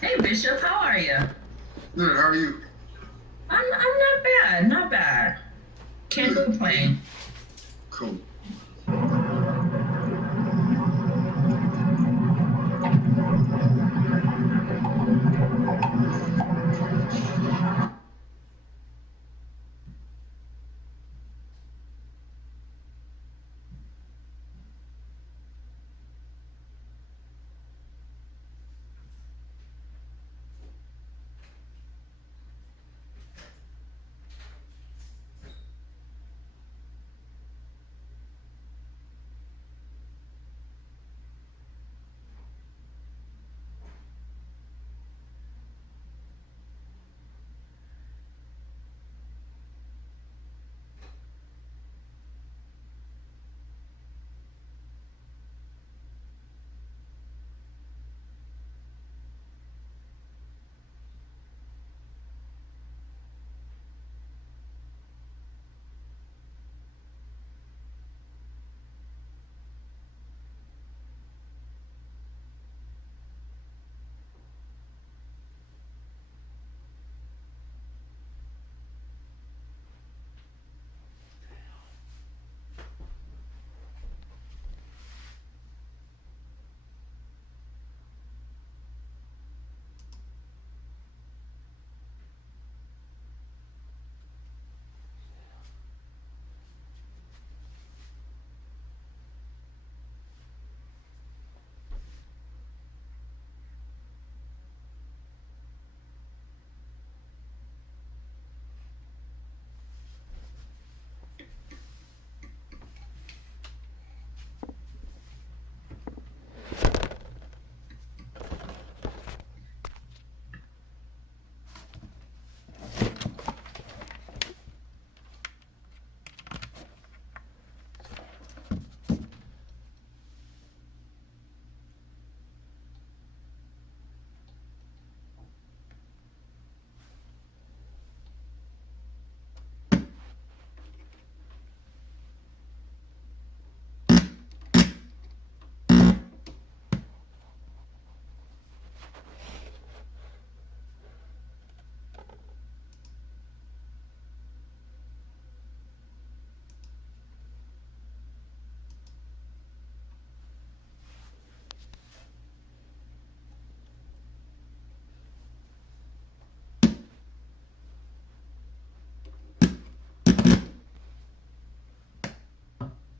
Hey Bishop, how are you? Good. How are you? I'm not bad, not bad. Can't Good. complain. Cool.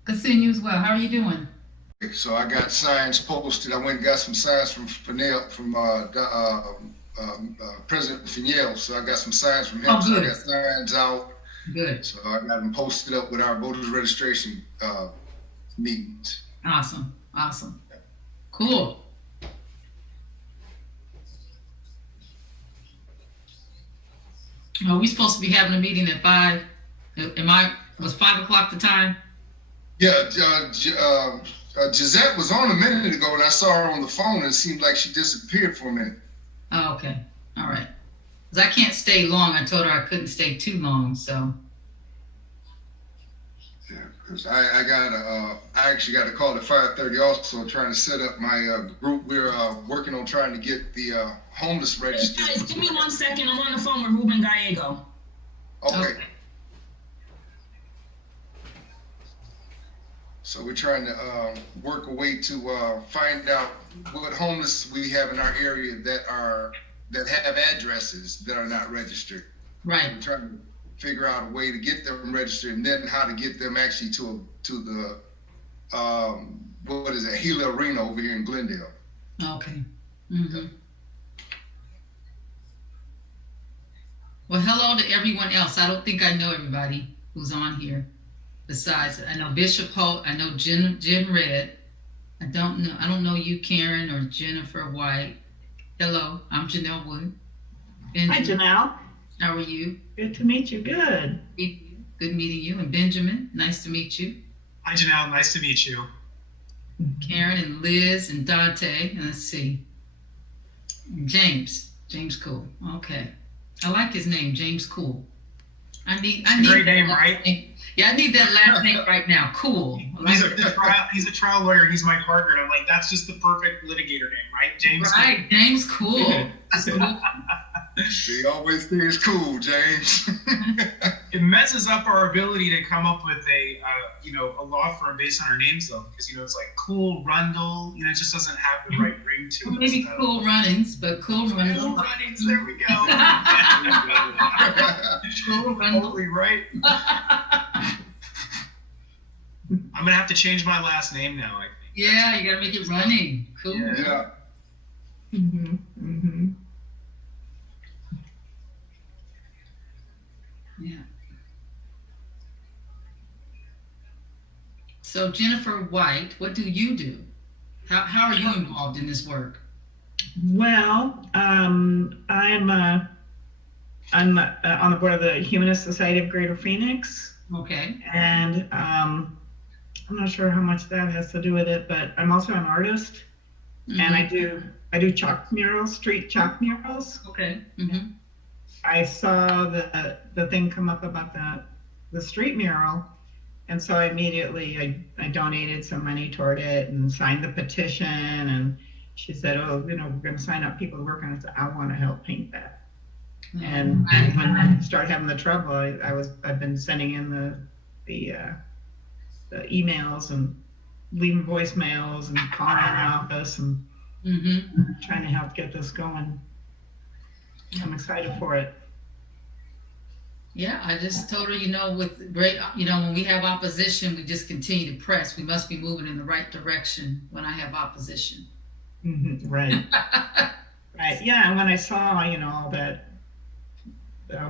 Good seeing you as well. How are you doing? So I got signs posted. I went and got some signs from President Finiel. So I got some signs from him. Oh, So I good. got signs out. Good. So I got them posted up with our voters registration meetings. Awesome. Awesome. Cool. Are we supposed to be having a meeting at 5? Was 5 o'clock the time? Yeah, Gisette was on a minute ago, and I saw her on the phone, and it seemed like she disappeared for a minute. Oh, okay. All right. Because I can't stay long. I told her I couldn't stay too long, so. Yeah, because I actually got a call at 5:30 also trying to set up my group. We're working on trying to get the homeless Hey, registered. guys, give me 1 second. I'm on the phone with Ruben Gallego. Okay. So we're trying to work a way to find out what homeless we have in our area that have addresses that are not registered. Right. We're trying to figure out a way to get them registered, and then how to get them actually to the what is it, Gila Arena over here in Glendale. Okay. Mm-hmm. Well, hello to everyone else. I don't think I know everybody who's on here. Besides, I know Bishop Holt. I know Jen Red. I don't know you, Karen, or Jennifer White. Hello, I'm Janelle Wood. Hi, Janelle. How are you? Good to meet you. Good. Good meeting you. And Benjamin, nice to meet you. Hi, Janelle. Nice to meet you. Karen and Liz and Dante. And let's see. James Cool. Okay. I like his name, James Cool. I need great name, right? Name. Yeah, I need that last name right now. Cool. He's a trial lawyer. He's my partner. And I'm like, that's just the perfect litigator name, right? James. Right, James Cool. It's cool. They always think it's cool, James. It messes up our ability to come up with a law firm based on our names though, because it's like Cool Rundle. It just doesn't have the right ring to it. Maybe so. Cool Runnings, but Cool Runnings. Cool Runnings. There we go. Cool Runnings. Totally right. I'm gonna have to change my last name now. I think. Yeah, you gotta make it running. Cool. Yeah. Yeah. Mm-hmm. Mm-hmm. Yeah. So Jennifer White, what do you do? How are you involved in this work? Well, I'm on the board of the Humanist Society of Greater Phoenix, Okay. and I'm not sure how much that has to do with it, but I'm also an artist, and I do chalk murals, street chalk murals. Okay. Mm-hmm. I saw the thing come up about the street mural, and so immediately I donated some money toward it and signed the petition. And she said, "Oh, we're going to sign up people to work on it." So I want to help paint that. And when I started having the trouble, I've been sending in the emails and leaving voicemails and calling in the office and trying to help get this going. I'm excited for it. Yeah, I just told her, with great, when we have opposition, we just continue to press. We must be moving in the right direction when I have opposition. Mm-hmm. Right. Right. Yeah. And when I saw, all that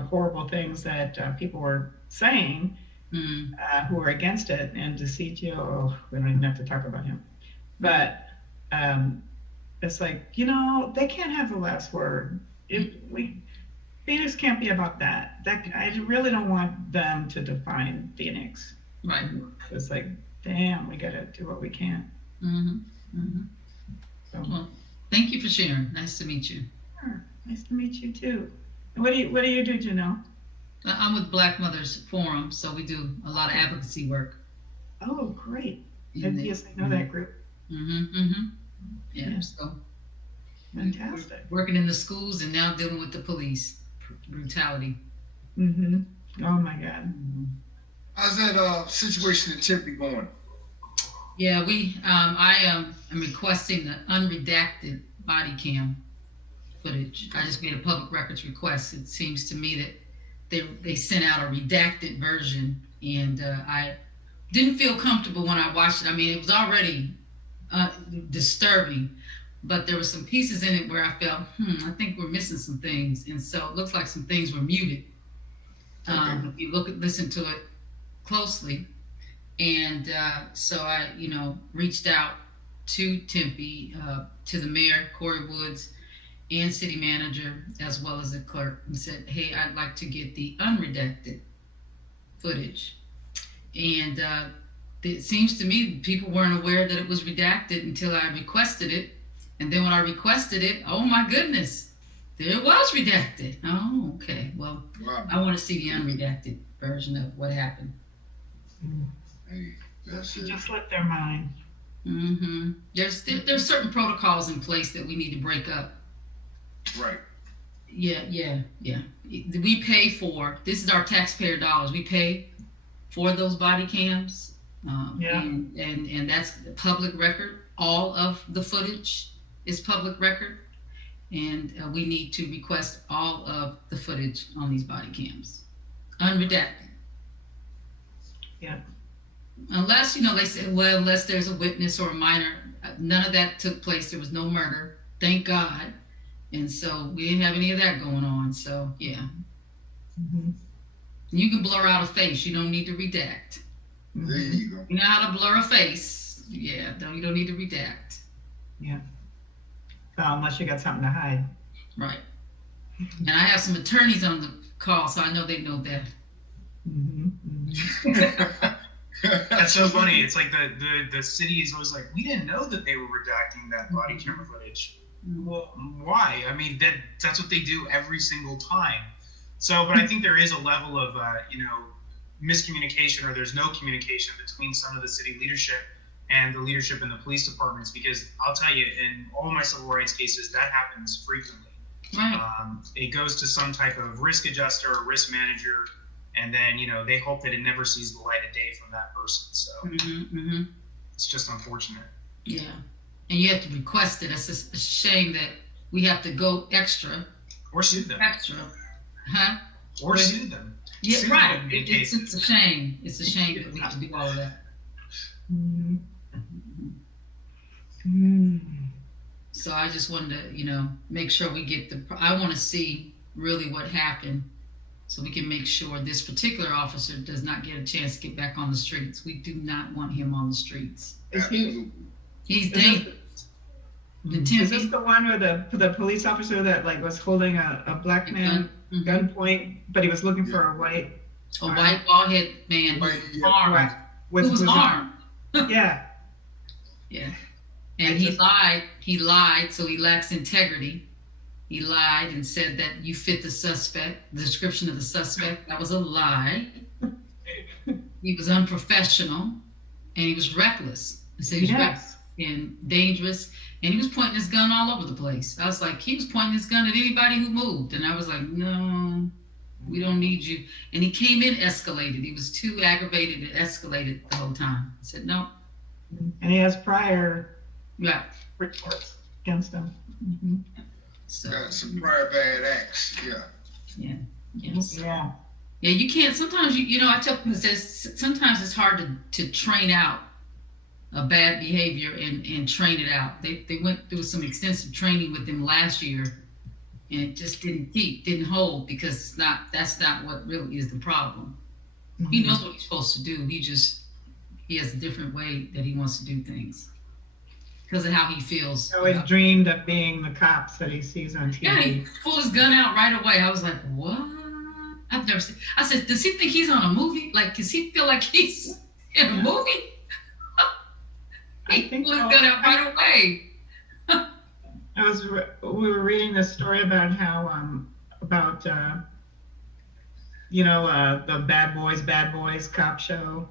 horrible things that people were saying, who were against it, and DeCiccio, we don't even have to talk about him, but it's like, they can't have the last word. Phoenix can't be about that. I really don't want them to define Phoenix. Right. It's like, damn, we got to do what we can. So, Well, thank you for sharing. Nice to meet you. sure. Nice to meet you too. What do you do, Janelle? I'm with Black Mothers Forum, so we do a lot of advocacy work. Oh, great. in the- Yes, I know that group. Yeah, so Fantastic. working in the schools and now dealing with the police brutality. Mm-hmm. Oh my God. How's that situation in Tempe going? Yeah, I am requesting the unredacted body cam footage. I just made a public records request. It seems to me that they sent out a redacted version, and I didn't feel comfortable when I watched it. I mean, it was already disturbing, but there were some pieces in it where I felt, I think we're missing some things, and so it looks like some things were muted. If you listen to it closely, and so I, reached out to Tempe, to the mayor, Corey Woods, and city manager, as well as the clerk, and said, hey, I'd like to get the unredacted footage. And it seems to me people weren't aware that it was redacted until I requested it. And then when I requested it, oh my goodness, there it was redacted. Oh, okay. Well, Wow. I want to see the unredacted version of what happened. Hey, that's it. Just let their mind. There's certain protocols in place that we need to break up. Right. Yeah. We pay for, this is our taxpayer dollars. We pay for those body cams. And that's the public record. All of the footage is public record. And we need to request all of the footage on these body cams. Unredacted. Yeah. Unless, they say, well, unless there's a witness or a minor, none of that took place. There was no murder, thank God. And so we didn't have any of that going on. So, yeah. Mm-hmm. You can blur out a face. You don't need to redact. There you go. You know how to blur a face. Yeah, you don't need to redact. Yeah. So unless you got something to hide. Right. And I have some attorneys on the call, so I know they know that. That's so funny. It's like the city is always like, we didn't know that they were redacting that body camera footage. Well, why? I mean, that's what they do every single time. So, but I think there is a level of, miscommunication, or there's no communication between some of the city leadership and the leadership in the police departments, because I'll tell you, in all my civil rights cases, that happens frequently. Right. It goes to some type of risk adjuster or risk manager, and then, you know, they hope that it never sees the light of day from that person. So it's just unfortunate. Yeah. And you have to request it. It's a shame that we have to go extra. Or sue them. Huh? Or sue them. Yeah, Sue right. them in It's cases. a shame. It's a shame that we have to do all of that. So I just wanted to, you know, make sure we get I want to see really what happened so we can make sure this particular officer does not get a chance to get back on the streets. We do not want him on the streets. Absolutely. He's dangerous. Is this the one where the police officer that like was holding a black man gunpoint, but he was looking for a white bald head man armed. Who was armed. Yeah. Yeah. And he lied, so he lacks integrity. He lied and said that you fit the description of the suspect. That was a lie. He was unprofessional and he was reckless. So he was reckless and dangerous. And he was pointing his gun all over the place. I was like, he was pointing his gun at anybody who moved. And I was like, no, we don't need you. And he came in escalated. He was too aggravated and escalated the whole time. I said, no. And he has prior reports against him. So, Got some prior bad acts. Yeah. Yeah, you can't, sometimes you know, I tell people sometimes it's hard to train out a bad behavior and train it out. They went through some extensive training with him last year and it just didn't hold because that's not what really is the problem. He knows what he's supposed to do. He has a different way that he wants to do things because of how he feels. He always dreamed of being the cops that he sees on TV. Yeah, he pulled his gun out right away. I was like, what? I've never seen. I said, does he think he's on a movie? Like, does he feel like he's in a movie? He pulled his gun out right away. We were reading this story about how the Bad Boys cop show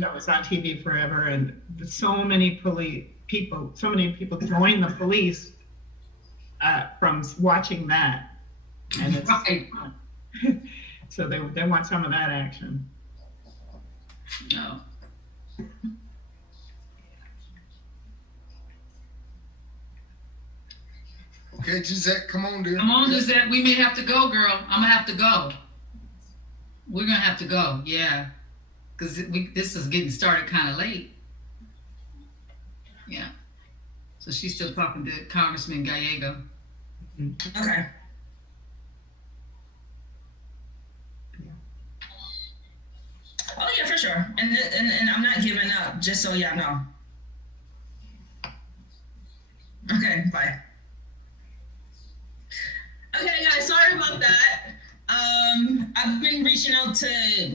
that was on TV forever, and so many people joined the police from watching that, and it's so they want some of that action. No. Okay, Gisette, come on, dear. Come on, Gisette. We may have to go, girl. I'm gonna have to go. We're gonna have to go, yeah, because this is getting started kind of late. Yeah. So she's still talking to Congressman Gallego. Okay. Oh yeah, for sure. And I'm not giving up, just so y'all know. Okay, bye. Okay, guys, sorry about that. I've been reaching out to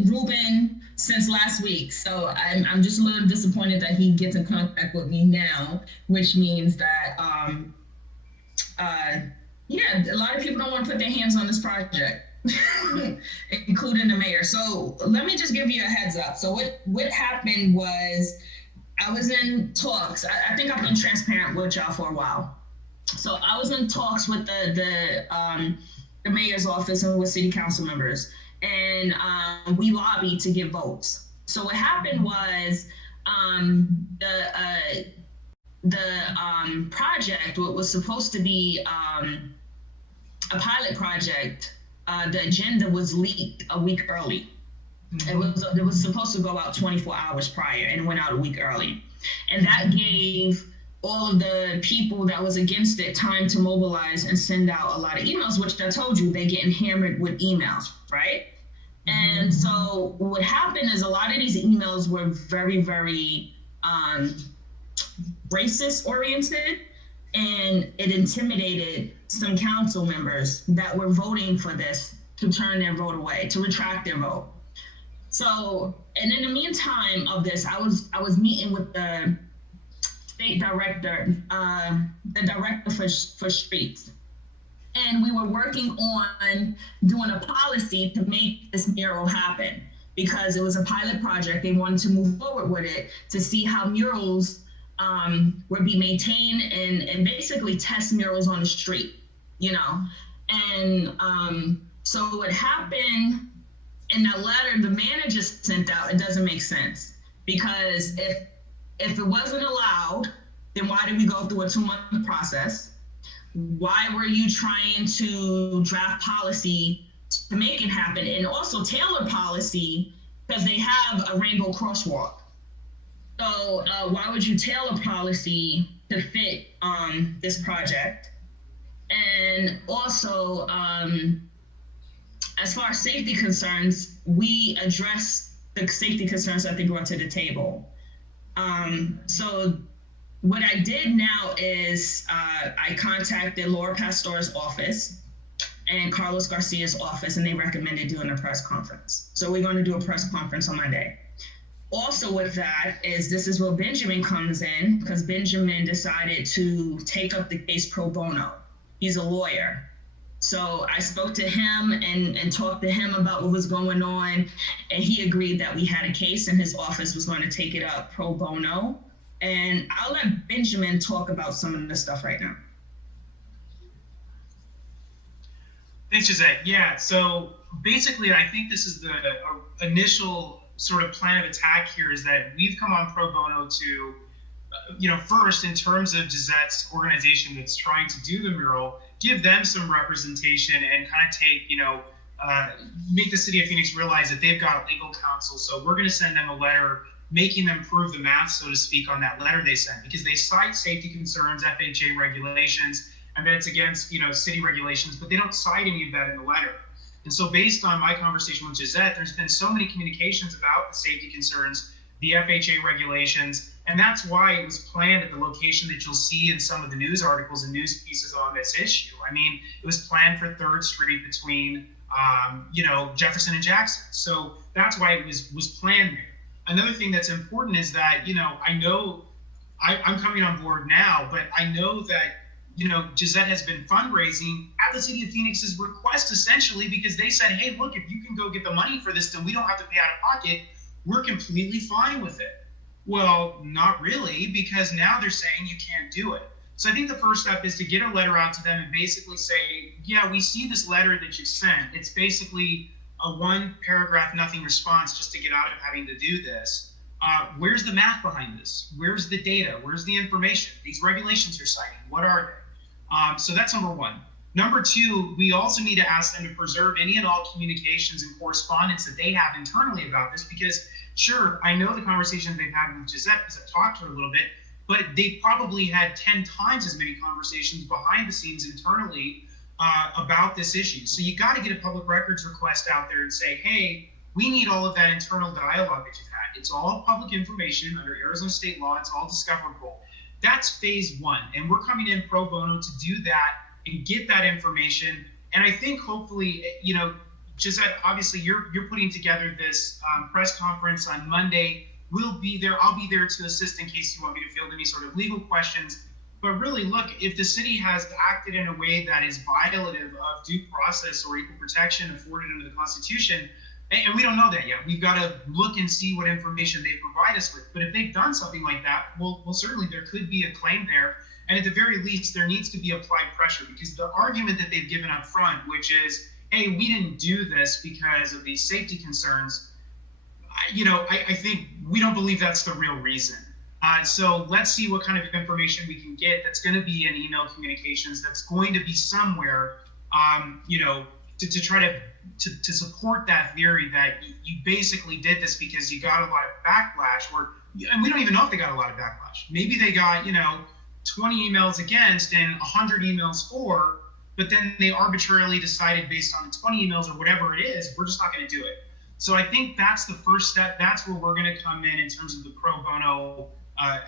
Ruben since last week, so I'm just a little disappointed that he gets in contact with me now, which means that yeah, a lot of people don't want to put their hands on this project, including the mayor. So let me just give you a heads up. So what happened was I was in talks. I think I've been transparent with y'all for a while. So I was in talks with the mayor's office and with city council members, and we lobbied to get votes. So what happened was the project, what was supposed to be a pilot project, the agenda was leaked a week early. It was supposed to go out 24 hours prior, and it went out a week early, and that gave all of the people that was against it time to mobilize and send out a lot of emails, which I told you, they getting hammered with emails, right? And so what happened is a lot of these emails were very, very racist oriented, and it intimidated some council members that were voting for this to turn their vote away, to retract their vote. So, and in the meantime of this, I was meeting with the state director, the director for streets. And we were working on doing a policy to make this mural happen because it was a pilot project. They wanted to move forward with it to see how murals would be maintained and basically test murals on the street, you know. And so what happened in that letter the manager sent out, it doesn't make sense, because if it wasn't allowed, then why did we go through a 2-month process? Why were you trying to draft policy to make it happen, and also tailor policy, because they have a rainbow crosswalk? So why would you tailor policy to fit this project? And also, as far as safety concerns, we addressed the safety concerns that they brought to the table. So what I did now is I contacted Laura Pastor's office and Carlos Garcia's office, and they recommended doing a press conference. So we're going to do a press conference on Monday. Also with that is, this is where Benjamin comes in, because Benjamin decided to take up the case pro bono. He's a lawyer. So I spoke to him and talked to him about what was going on, and he agreed that we had a case and his office was going to take it up pro bono. And I'll let Benjamin talk about some of the stuff right now. Thanks, Gisette. Yeah, so basically, I think this is the initial sort of plan of attack here, is that we've come on pro bono to, first, in terms of Gisette's organization that's trying to do the mural, give them some representation and kind of take, make the city of Phoenix realize that they've got legal counsel. So we're going to send them a letter making them prove the math, so to speak, on that letter they sent, because they cite safety concerns, FHA regulations, and that it's against, city regulations, but they don't cite any of that in the letter. And so based on my conversation with Gisette, there's been so many communications about the safety concerns, the FHA regulations, and that's why it was planned at the location that you'll see in some of the news articles and news pieces on this issue. I mean, it was planned for 3rd Street between, Jefferson and Jackson. So that's why it was planned there. Another thing that's important is that, I know I'm coming on board now, but I know that, Gisette has been fundraising at the city of Phoenix's request, essentially, because they said, hey, look, if you can go get the money for this, then we don't have to pay out of pocket. We're completely fine with it. Well, not really, because now they're saying you can't do it. So I think the first step is to get a letter out to them and basically say, yeah, we see this letter that you sent. It's basically a 1-paragraph, nothing response just to get out of having to do this. Where's the math behind this? Where's the data? Where's the information? These regulations you're citing, what are they? So that's number one. Number two, we also need to ask them to preserve any and all communications and correspondence that they have internally about this, because sure, I know the conversations they've had with Gisette because I've talked to her a little bit, but they probably had 10 times as many conversations behind the scenes internally about this issue. So you got to get a public records request out there and say, hey, we need all of that internal dialogue that you've had. It's all public information under Arizona state law. It's all discoverable. That's phase one. And we're coming in pro bono to do that and get that information. And I think hopefully, Gisette, obviously you're putting together this press conference on Monday. We'll be there. I'll be there to assist in case you want me to field any sort of legal questions. But really, look, if the city has acted in a way that is violative of due process or equal protection afforded under the Constitution, and we don't know that yet. We've got to look and see what information they provide us with. But if they've done something like that, well, certainly there could be a claim there. And at the very least, there needs to be applied pressure, because the argument that they've given up front, which is, hey, we didn't do this because of these safety concerns, I think we don't believe that's the real reason. So let's see what kind of information we can get that's going to be in email communications, that's going to be somewhere, to try to support that theory that you basically did this because you got a lot of backlash, and we don't even know if they got a lot of backlash. Maybe they got, 20 emails against and 100 emails for, but then they arbitrarily decided based on the 20 emails or whatever it is, we're just not going to do it. So I think that's the first step. That's where we're going to come in terms of the pro bono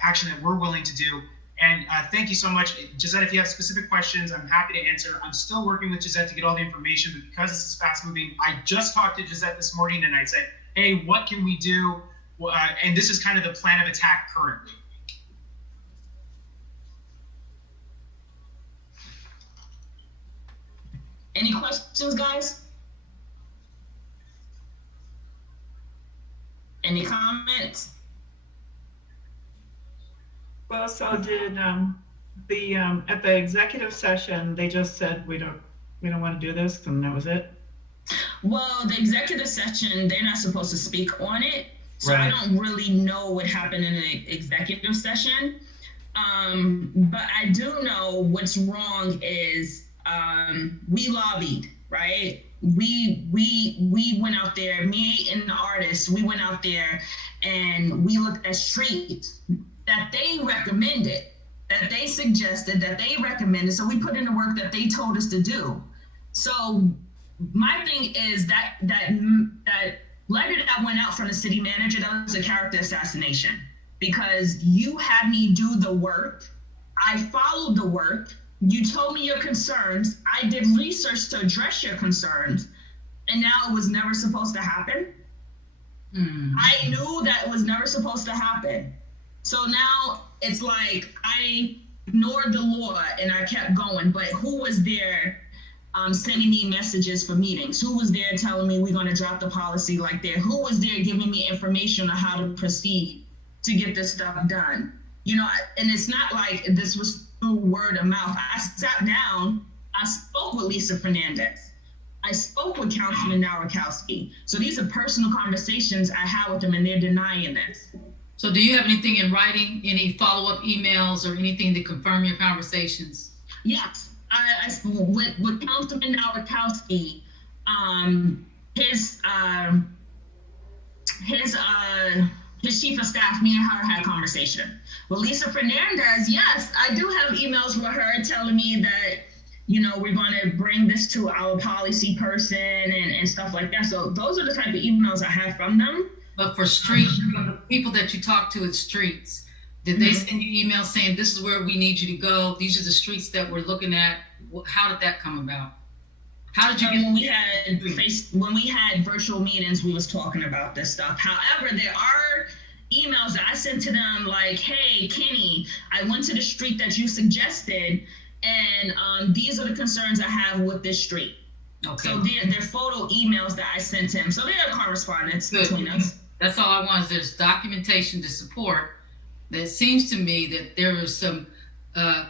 action that we're willing to do. And thank you so much. Gisette, if you have specific questions, I'm happy to answer. I'm still working with Gisette to get all the information, but because this is fast moving, I just talked to Gisette this morning and I said, hey, what can we do? And this is kind of the plan of attack currently. Any questions, guys? Any comments? Well, so did at the executive session, they just said we don't we don't want to do this, and that was it? Well, the executive session, they're not supposed to speak on it. So I Right. don't really know what happened in the executive session. But I do know what's wrong is we lobbied, right? We went out there, me and the artists, we went out there and we looked at streets that they recommended, that they suggested, that they recommended. So we put in the work that they told us to do. So my thing is that letter that went out from the city manager, that was a character assassination, because you had me do the work. I followed the work. You told me your concerns. I did research to address your concerns, and now it was never supposed to happen. I knew that it was never supposed to happen. So now it's like I ignored the law and I kept going. But who was there sending me messages for meetings? Who was there telling me we're going to drop the policy like that? Who was there giving me information on how to proceed to get this stuff done? You know, and it's not like this was through word of mouth. I sat down, I spoke with Lisa Fernandez. I spoke with Councilman Nowakowski. So these are personal conversations I had with them, and they're denying this. So do you have anything in writing, any follow-up emails or anything to confirm your conversations? Yes, I with Councilman Nowakowski, his chief of staff, me and her had a conversation. With Lisa Fernandez, yes, I do have emails with her telling me that, you know, we're going to bring this to our policy person and stuff like that. So those are the type of emails I have from them. But for street, from the people that you talk to at streets, did they send you emails saying this is where we need you to go? These are the streets that we're looking at. How did that come about? How did you get? When we had virtual meetings, we was talking about this stuff. However, there are emails that I sent to them like, "Hey, Kenny, I went to the street that you suggested, and these are the concerns I have with this street." Okay. So they're photo emails that I sent him. So there are correspondence between us. That's all I want is there's documentation to support. That seems to me that there was some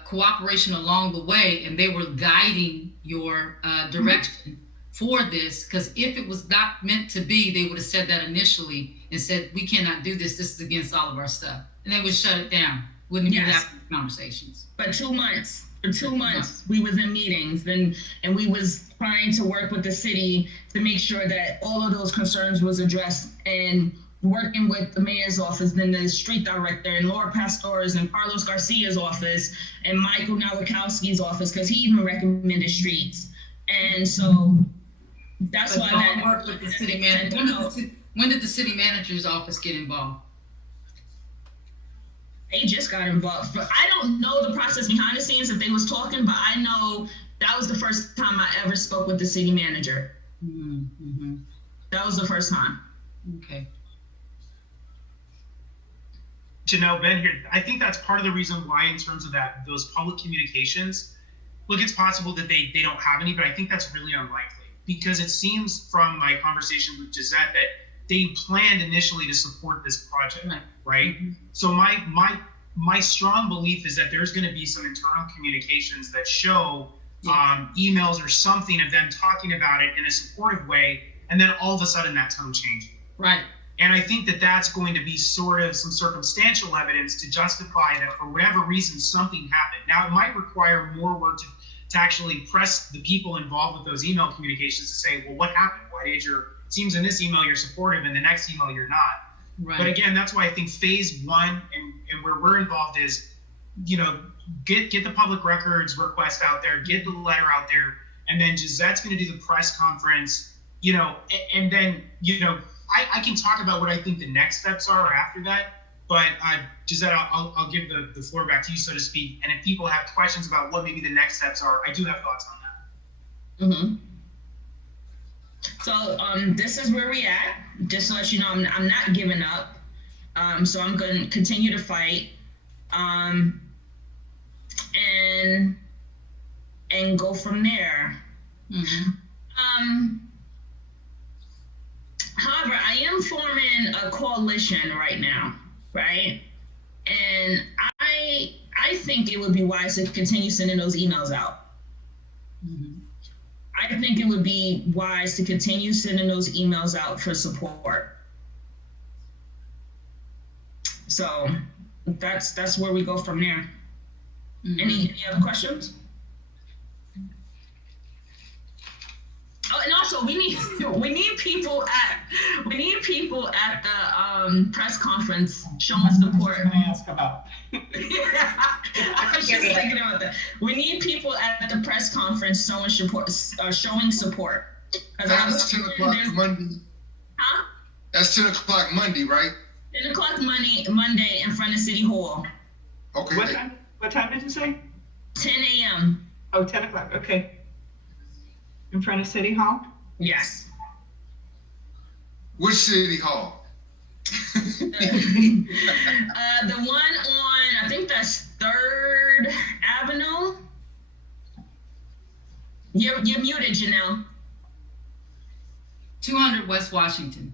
cooperation along the way, and they were guiding your direction for this. Because if it was not meant to be, they would have said that initially and said, we cannot do this. This is against all of our stuff. And they would shut it down. Wouldn't be having conversations. But 2 months. For 2 months, we was in meetings and we was trying to work with the city to make sure that all of those concerns was addressed, and working with the mayor's office, then the street director, and Laura Pastor's and Carlos Garcia's office, and Michael Nowakowski's office, because he even recommended streets. And so that's why that worked with the city manager. When did the city manager's office get involved? They just got involved. But I don't know the process behind the scenes if they was talking, but I know that was the first time I ever spoke with the city manager. Mm-hmm. That was the first time. Okay. Janelle, Ben here. I think that's part of the reason why, in terms of those public communications, look, it's possible that they don't have any, but I think that's really unlikely, because it seems from my conversation with Gisette that they planned initially to support this project, right? Mm-hmm. So my strong belief is that there's going to be some internal communications that show emails or something of them talking about it in a supportive way, and then all of a sudden that tone changing. Right. And I think that that's going to be sort of some circumstantial evidence to justify that for whatever reason something happened. Now, it might require more work to actually press the people involved with those email communications to say, well, what happened? Why did it seems in this email you're supportive and the next email you're not. Right. But again, that's why I think phase one and where we're involved is, you know, get the public records request out there, get the letter out there, and then Gisette's going to do the press conference, you know, and then, you know, I can talk about what I think the next steps are after that, but Gisette, I'll give the floor back to you, so to speak. And if people have questions about what maybe the next steps are, I do have thoughts on that. Mm-hmm. So this is where we at. Just to let you know, I'm not giving up. So I'm going to continue to fight, and go from there. Mm-hmm. However, I am forming a coalition right now, right? And I think it would be wise to continue sending those emails out. Mm-hmm. I think it would be wise to continue sending those emails out for support. So that's where we go from there. Mhm. Any other questions? Oh, and also we need people at the press conference showing support. Can I ask about? I was just thinking about that. We need people at the press conference showing support. 'Cause That's 10 o'clock Monday. Huh? That's 10 o'clock Monday, right? 10 o'clock Monday in front of City Hall. Okay. What time did you say? 10 a.m. Oh, 10 o'clock, okay. In front of City Hall? Yes. Which city hall? The one on, I think that's 3rd Avenue. You're muted, Janelle. 200 West Washington,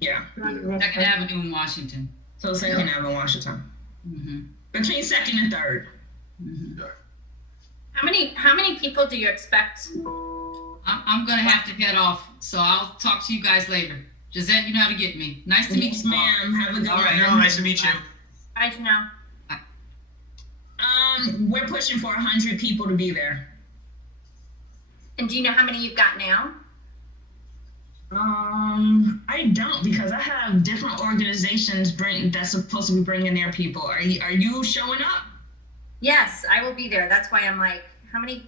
Yeah. 2nd Avenue in Washington. So 2nd Avenue, Washington. Mhm. Between 2nd and 3rd. Mhm. How many people do you expect? I'm gonna have to head off, so I'll talk to you guys later. Gisette, you know how to get me. Nice to meet Yes, you. ma'am. Have a good All right, one. nice to meet you. I don't know. We're pushing for 100 people to be there. And do you know how many you've got now? I don't, because I have different organizations that's supposed to be bringing their people. Are you showing up? Yes, I will be there. That's why I'm like, how many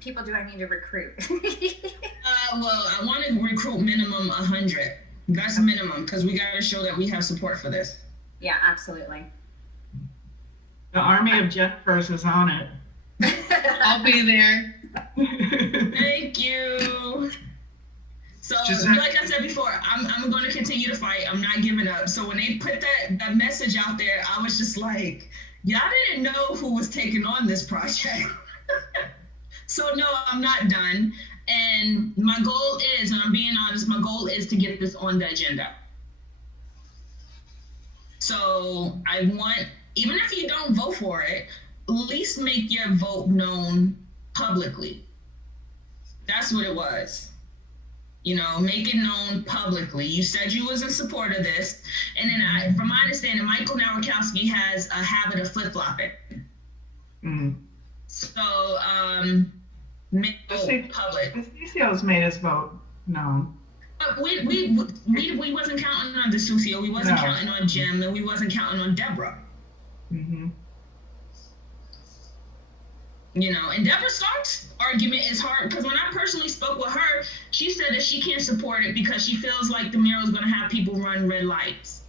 people do I need to recruit? Well, I want to recruit minimum 100. That's the minimum, because we got to show that we have support for this. Yeah, absolutely. The Army of Jennifers is on it. I'll be there. Thank you. So, Gisette- like I said before, I'm going to continue to fight. I'm not giving up. So when they put that message out there, I was just like, y'all didn't know who was taking on this project. So no, I'm not done. And my goal is, and I'm being honest, my goal is to get this on the agenda. So I want, even if you don't vote for it, at least make your vote known publicly. That's what it was. Make it known publicly. You said you was in support of this. And then from my understanding, Michael Nowakowski has a habit of flip-flopping. Mm. So, make it public. The CCO's made his vote known. But we wasn't counting on the Sucio. We wasn't No. counting on Jim, and we wasn't counting on Deborah. Mm-hmm. And Deborah Stark's argument is hard, because when I personally spoke with her, she said that she can't support it because she feels like the mural is going to have people run red lights.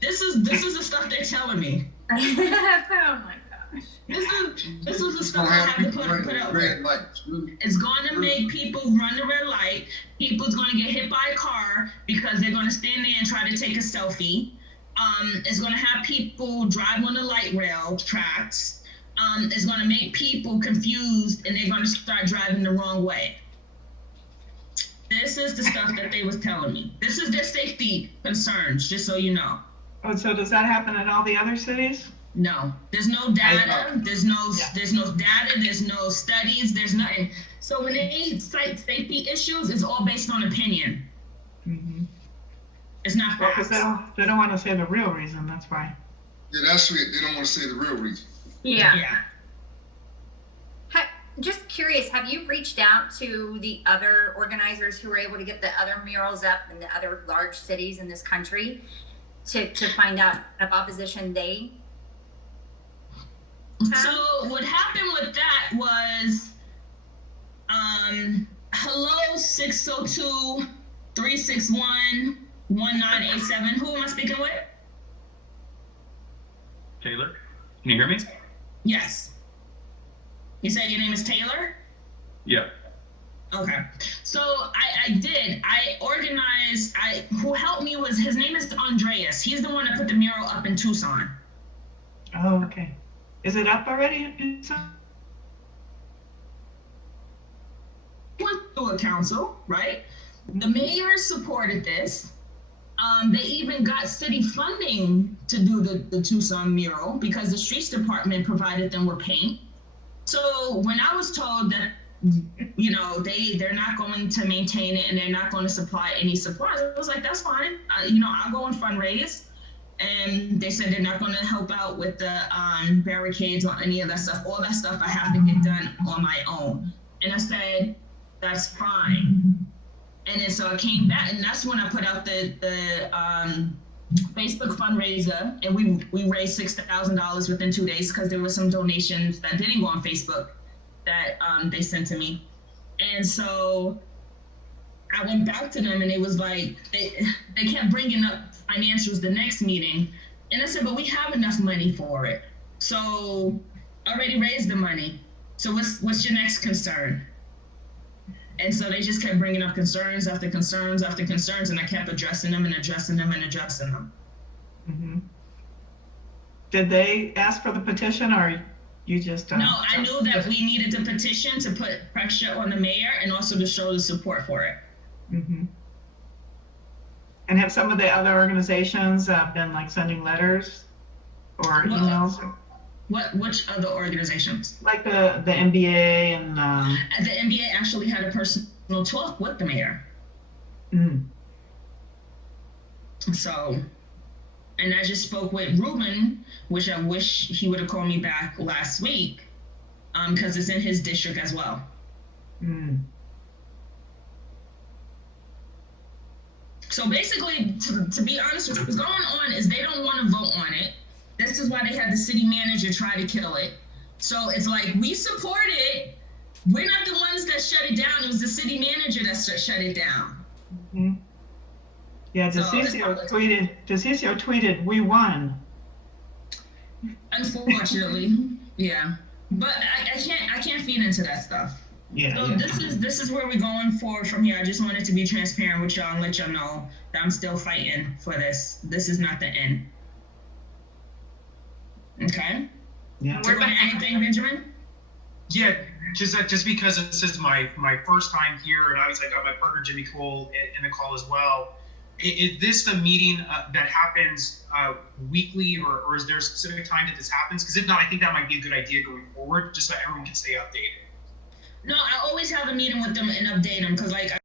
This is the stuff they're telling me. Oh my gosh. This is the stuff Gonna I have have to people put running up red with. lights. Really? It's going to make people run the red light. People's going to get hit by a car because they're going to stand there and try to take a selfie. It's going to have people drive on the light rail tracks. It's going to make people confused, and they're going to start driving the wrong way. This is the stuff that they was telling me. This is their safety concerns, just so you know. Oh, so does that happen in all the other cities? No, there's no data. There's no data. There's no studies. There's nothing. So when they cite safety issues, it's all based on opinion. Mm-hmm. It's not Well, because facts. they don't want to say the real reason, that's why. Yeah, that's it. They don't want to say the real reason. Yeah. Just curious, have you reached out to the other organizers who were able to get the other murals up in the other large cities in this country to find out what opposition they have? So what happened with that was, hello 602-361-1987. Who am I speaking with? Taylor, can you hear me? Yes. You said your name is Taylor? Yeah. Okay. So I organized, who helped me was, his name is Andreas. He's the one that put the mural up in Tucson. Oh, okay. Is it up already? Went through a council, right? The mayor supported this. They even got city funding to do the Tucson mural because the streets department provided them with paint. So when I was told that you know, they're not going to maintain it and they're not going to supply any supplies. I was like, that's fine. You know, I'll go and fundraise. And they said they're not going to help out with the barricades or any of that stuff. All that stuff I have to get done on my own. And I said, that's fine. And then so I came back, and that's when I put out the Facebook fundraiser, and we raised $6,000 within 2 days because there were some donations that didn't go on Facebook that they sent to me. And so I went back to them, and it was like they kept bringing up financials the next meeting, and I said, but we have enough money for it. So I already raised the money. So what's your next concern? And so they just kept bringing up concerns after concerns after concerns, and I kept addressing them and addressing them and addressing them. Mm-hmm. Did they ask for the petition, or you just? No, I knew that we needed the petition to put pressure on the mayor and also to show the support for it. Mm-hmm. And have some of the other organizations been like sending letters or emails? Which other organizations? Like the NBA and. The NBA actually had a personal talk with the mayor. Mm. So, and I just spoke with Ruben, which I wish he would have called me back last week, because it's in his district as well. Mm. So basically, to be honest with you, what's going on is they don't want to vote on it. This is why they had the city manager try to kill it. So it's like, we support it. We're not the ones that shut it down. It was the city manager that shut it down. Mm-hmm. Yeah, DeCiccio tweeted, we won. Unfortunately, yeah. But I can't feed into that stuff. Yeah. So Yeah. this is where we're going forward from here. I just wanted to be transparent with y'all and let y'all know that I'm still fighting for this. This is not the end. Okay. Yeah. We're doing anything, Benjamin? Yeah, just because this is my first time here, and obviously I got my partner Jimmy Cole in the call as well. Is this the meeting that happens weekly, or is there a specific time that this happens? Because if not, I think that might be a good idea going forward, just so everyone can stay updated. No, I always have a meeting with them and update them because, like,